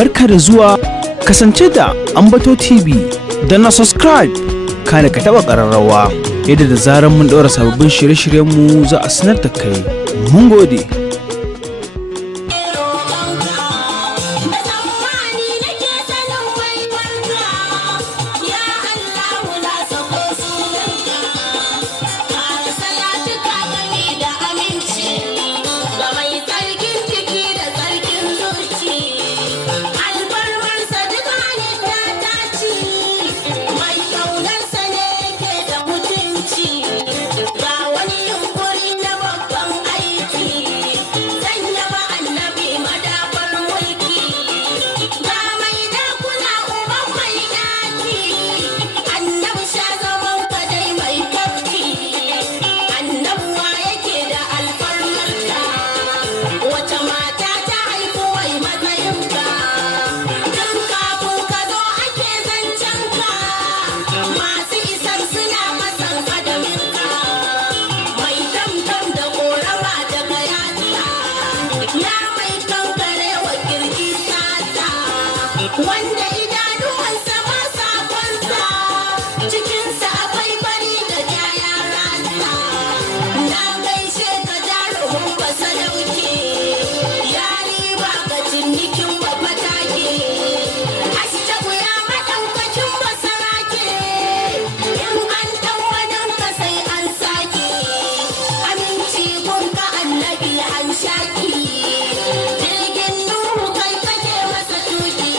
Barka da zuwa, kasance da Ambato TV da na subscribe kana ka taba ƙararrawa yadda da zarar mun ɗora sababbin shirye-shiryenmu za a sanar da kai. Mun gode. Wanda idanuwansa ba sa kwansa, cikinsa akwai fari da jaya rasa. Na gaishe ka jarumin ba sadauki, yari ba ga cinikin ba fatake. Ashtagu ya maɗaukacin basarake, in an ɗan waninka sai an sake. Aminci gunka annabi an shaki, jirgin Nuhu kai kake masa tuki.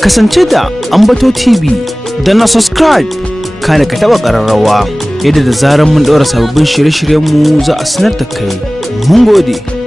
Kasance da Ambato TV da na subscribe kana ka taɓa ƙararrawa yadda da zarar mun ɗora sababbin shirye-shiryenmu za a sanar da kai. Mun gode.